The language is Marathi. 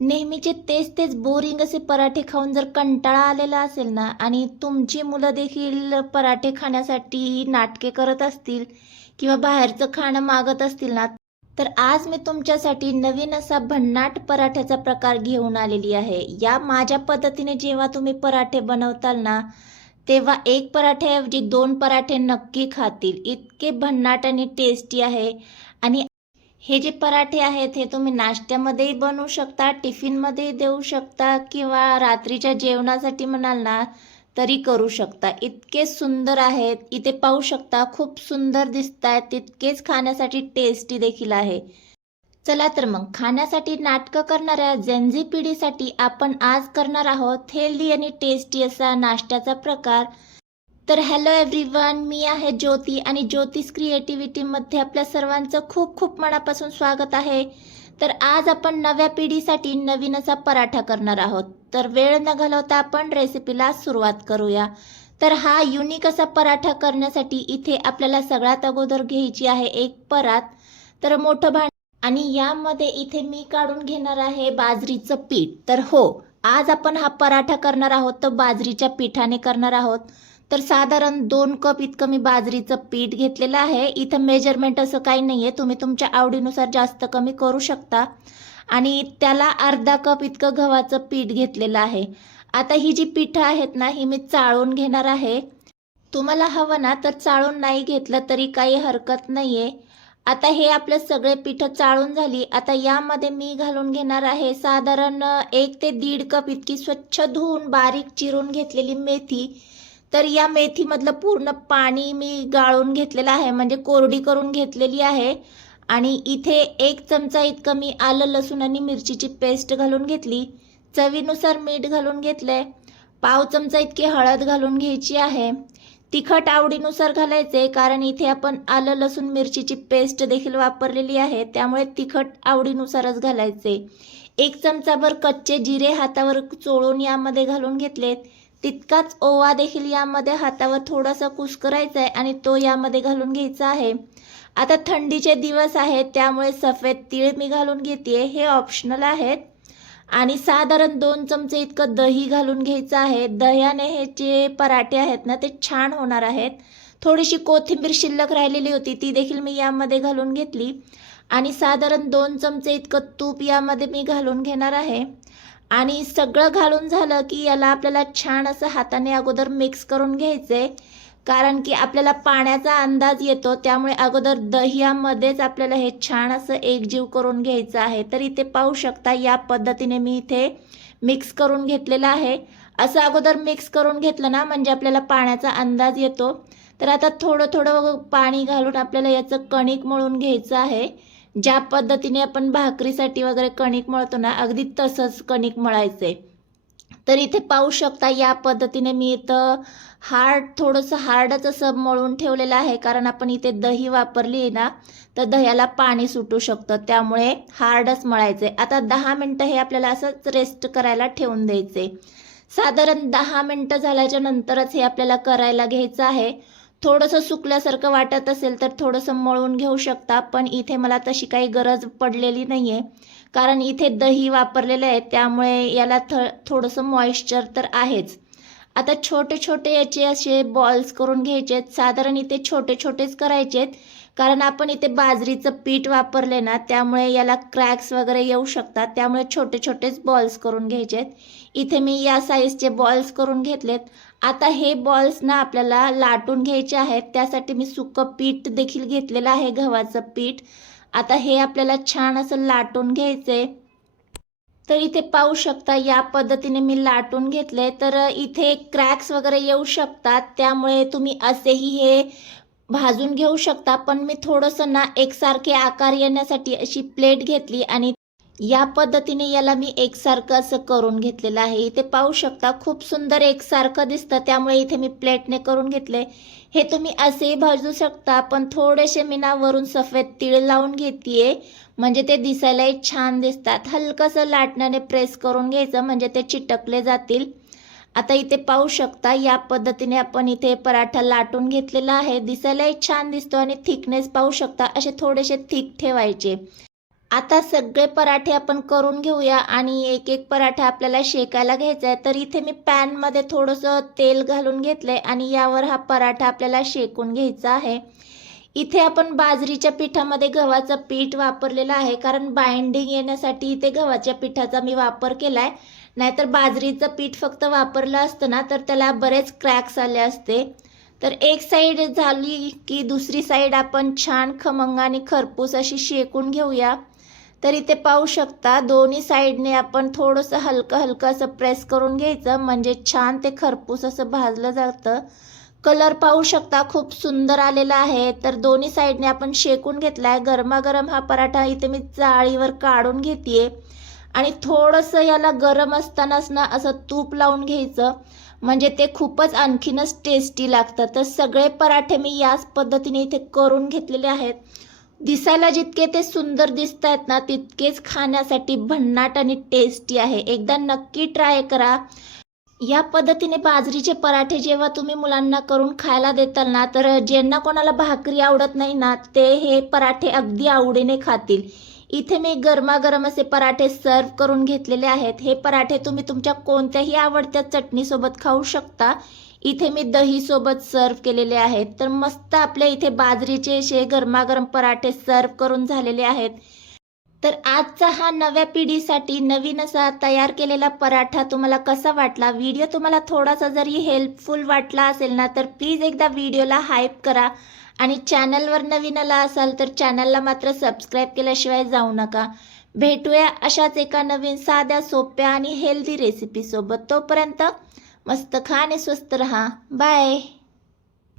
नेहमीचे तेच तेच बोरिंग असे पराठे खाऊन जर कंटाळा आलेला असेल ना आणि तुमची मुलं देखील पराठे खाण्यासाठी नाटके करत असतील किंवा बाहेरचं खाणं मागत असतील ना, तर आज मी तुमच्यासाठी नवीन असा भन्नाट पराठ्याचा प्रकार घेऊन आलेली आहे. या माझ्या पद्धतीने जेव्हा तुम्ही पराठे बनवताल ना, तेव्हा एक पराठ्याऐवजी 2 पराठे नक्की खातील. इतके भन्नाट आणि टेस्टी आहे. आणि हे जे पराठे आहेत हे तुम्ही नाश्त्यामध्येही बनवू शकता, टिफिनमध्ये देऊ शकता किंवा रात्रीच्या जेवणासाठी म्हणाल ना तरी करू शकता. इतके सुंदर आहेत. इथे पाहू शकता खूप सुंदर दिसतायत, तितकेच खाण्यासाठी टेस्टी देखील आहे. चला तर मग खाण्यासाठी नाटकं करणाऱ्या जेनझी पिढीसाठी आपण आज करणार आहोत हेल्दी आणि टेस्टी असा नाश्त्याचा प्रकार. तर हॅलो एव्हरीवन, मी आहे ज्योती आणि ज्योतिष क्रिएटिव्हिटीमध्ये आपल्या सर्वांचं खूप खूप मनापासून स्वागत आहे. तर आज आपण नव्या पिढीसाठी नवीन असा पराठा करणार आहोत. तर वेळ न घालवता आपण रेसिपीला सुरुवात करूया. तर हा युनिक असा पराठा करण्यासाठी इथे आपल्याला सगळ्यात अगोदर घ्यायची आहे एक परात. तर मोठं भांड आणि यामध्ये इथे मी काढून घेणार आहे बाजरीचं पीठ. तर हो, आज आपण हा पराठा करणार आहोत तर बाजरीच्या पिठाने करणार आहोत. तर साधारण 2 कप इतकं मी बाजरीचं पीठ घेतलेलं आहे. इथं मेजरमेंट असं काही नाही आहे, तुम्ही तुमच्या आवडीनुसार जास्त कमी करू शकता. आणि त्याला अर्धा कप इतकं गव्हाचं पीठ घेतलेलं आहे. आता ही जी पिठं आहेत ना, ही मी चाळून घेणार आहे. तुम्हाला हवं ना तर चाळून नाही घेतलं तरी काही हरकत नाही आहे. आता हे आपले सगळे पिठं चाळून झाली. आता यामध्ये मी घालून घेणार आहे साधारण 1 ते 1.5 कप इतकी स्वच्छ धुवून बारीक चिरून घेतलेली मेथी. तर या मेथीमधलं पूर्ण पाणी मी गाळून घेतलेलं आहे, म्हणजे कोरडी करून घेतलेली आहे. आणि इथे 1 चमचा इतकं मी आलं लसूण आणि मिरचीची पेस्ट घालून घेतली. चवीनुसार मीठ घालून घेतलंय. पाव चमचा इतकी हळद घालून घ्यायची आहे. तिखट आवडीनुसार घालायचे, कारण इथे आपण आलं लसूण मिरचीची पेस्ट देखील वापरलेली आहे, त्यामुळे तिखट आवडीनुसारच घालायचे. 1 चमचाभर कच्चे जिरे हातावर चोळून यामध्ये घालून घेतलेत. तितकाच ओवा देखील यामध्ये हातावर थोडासा कुस्करायचा आहे आणि तो यामध्ये घालून घ्यायचा आहे. आता थंडीचे दिवस आहेत त्यामुळे सफेद तीळ मी घालून घेते, हे ऑप्शनल आहेत. आणि साधारण 2 चमचे इतकं दही घालून घ्यायचं आहे. दह्याने हे जे पराठे आहेत ना ते छान होणार आहेत. थोडीशी कोथिंबीर शिल्लक राहिलेली होती, ती देखील मी यामध्ये घालून घेतली. आणि साधारण 2 चमचे इतकं तूप यामध्ये मी घालून घेणार आहे. आणि सगळं घालून झालं की याला आपल्याला छान असं हाताने अगोदर मिक्स करून घ्यायचे, कारण की आपल्याला पाण्याचा अंदाज येतो, त्यामुळे अगोदर दह्यामध्येच आपल्याला हे छान असं एकजीव करून घ्यायचं आहे. तर इथे पाहू शकता या पद्धतीने मी इथे मिक्स करून घेतलेलं आहे. असं अगोदर मिक्स करून घेतलं ना म्हणजे आपल्याला पाण्याचा अंदाज येतो. तर आता थोडं थोडं पाणी घालून आपल्याला याचं कणिक मळून घ्यायचं आहे. ज्या पद्धतीने आपण भाकरीसाठी वगैरे कणिक मळतो ना, अगदी तसंच कणिक मळायचंय. तर इथे पाहू शकता या पद्धतीने मी इथं थोडंसं हार्डच असं मळून ठेवलेलं आहे, कारण आपण इथे दही वापरली आहे ना, तर दह्याला पाणी सुटू शकतं, त्यामुळे हार्डच मळायचे. आता 10 मिनटं हे आपल्याला असंच रेस्ट करायला ठेवून द्यायचे. साधारण 10 मिनटं झाल्याच्या नंतरच हे आपल्याला करायला घ्यायचं आहे. थोडंसं सुकल्यासारखं वाटत असेल तर थोडंसं मळून घेऊ शकता, पण इथे मला तशी काही गरज पडलेली नाही आहे, कारण इथे दही वापरलेलं आहे, त्यामुळे याला थोडंसं मॉइश्चर तर आहेच. आता छोटे छोटे याचे असे बॉल्स करून घ्यायचे आहेत. साधारण इथे छोटे छोटेच करायचे आहेत, कारण आपण इथे बाजरीचं पीठ वापरले ना, त्यामुळे याला क्रॅक्स वगैरे येऊ शकतात, त्यामुळे छोटे छोटेच बॉल्स करून घ्यायचे आहेत. इथे मी या साईजचे बॉल्स करून घेतलेत. आता हे बॉल्स ना आपल्याला लाटून घ्यायचे आहेत, त्यासाठी मी सुकं पीठ देखील घेतलेलं आहे, गव्हाचं पीठ. आता हे आपल्याला छान असं लाटून घ्यायचंय. तर इथे पाहू शकता या पद्धतीने मी लाटून घेतले. तर इथे क्रॅक्स वगैरे येऊ शकतात, त्यामुळे तुम्ही असेही हे भाजून घेऊ शकता. पण मी थोडंसं ना एकसारखे आकार येण्यासाठी अशी प्लेट घेतली आणि या पद्धतीने याला मी एकसारखं असं करून घेतलेलं आहे. इथे पाहू शकता खूप सुंदर एकसारखं दिसतं, त्यामुळे इथे मी प्लेटने करून घेतले. हे तुम्ही असेही भाजू शकता, पण थोडेसे मी ना वरून सफेद तीळ लावून घेतेय, म्हणजे ते दिसायलाही छान दिसतात. हलकंसं लाटण्याने प्रेस करून घ्यायचं, म्हणजे ते चिटकले जातील. आता इथे पाहू शकता या पद्धतीने आपण इथे पराठा लाटून घेतलेला आहे. दिसायलाही छान दिसतो आणि थिकनेस पाहू शकता, असे थोडेसे थिक ठेवायचे. आता सगळे पराठे आपण करून घेऊया आणि एक एक पराठा आपल्याला शेकायला घ्यायचा आहे. तर इथे मी पॅनमध्ये थोडंसं तेल घालून घेतलंय आणि यावर हा पराठा आपल्याला शेकून घ्यायचा आहे. इथे आपण बाजरीच्या पिठामध्ये गव्हाचं पीठ वापरलेलं आहे, कारण बाइंडिंग येण्यासाठी इथे गव्हाच्या पिठाचा मी वापर केलाय. नाहीतर बाजरीचं पीठ फक्त वापरलं असतं ना तर त्याला बरेच क्रॅक्स आले असते. तर एक साईड झाली की दुसरी साईड आपण छान खमंग आणि खरपूस अशी शेकून घेऊया. तर इथे पाहू शकता दोन्ही साईडने आपण थोडंसं हलकं हलकं असं प्रेस करून घ्यायचं, म्हणजे छान ते खरपूस असं भाजलं जातं. कलर पाहू शकता खूप सुंदर आलेला आहे. तर दोन्ही साईडने आपण शेकून घेतलाय. गरमागरम हा पराठा इथे मी जाळीवर काढून घेतेय आणि थोडंसं याला गरम असतानाच ना असं तूप लावून घ्यायचं, म्हणजे ते खूपच आणखीनच टेस्टी लागतं. तर सगळे पराठे मी याच पद्धतीने इथे करून घेतलेले आहेत. दिसायला जितके ते सुंदर दिसत आहेत ना तितकेच खाण्यासाठी भन्नाट आणि टेस्टी आहे. एकदा नक्की ट्राय करा. या पद्धतीने बाजरीचे पराठे जेव्हा तुम्ही मुलांना करून खायला देताल ना तर ज्यांना कोणाला भाकरी आवडत नाही ना ते हे पराठे अगदी आवडीने खातील. इथे मी गरमागरम असे पराठे सर्व करून घेतलेले आहेत. हे पराठे तुम्ही तुमच्या कोणत्याही आवडत्या चटणीसोबत खाऊ शकता. इथे मी दही सोबत सर्व केलेले आहेत. तर मस्त आपल्या इथे बाजरीचे असे गरमागरम पराठे सर्व करून झालेले आहेत. तर आजचा हा नव्या पिढीसाठी नवीन असा तयार केलेला पराठा तुम्हाला कसा वाटला? व्हिडिओ तुम्हाला थोडासा जरी हेल्पफुल वाटला असेल ना तर प्लीज एकदा व्हिडिओला हाईप करा आणि चॅनलवर नवीन आला असाल तर चॅनलला मात्र सबस्क्राईब केल्याशिवाय जाऊ नका. भेटूया अशाच एका नवीन साध्या सोप्या आणि हेल्दी रेसिपीसोबत. तोपर्यंत मस्त खा आणि स्वस्त रहा. बाय.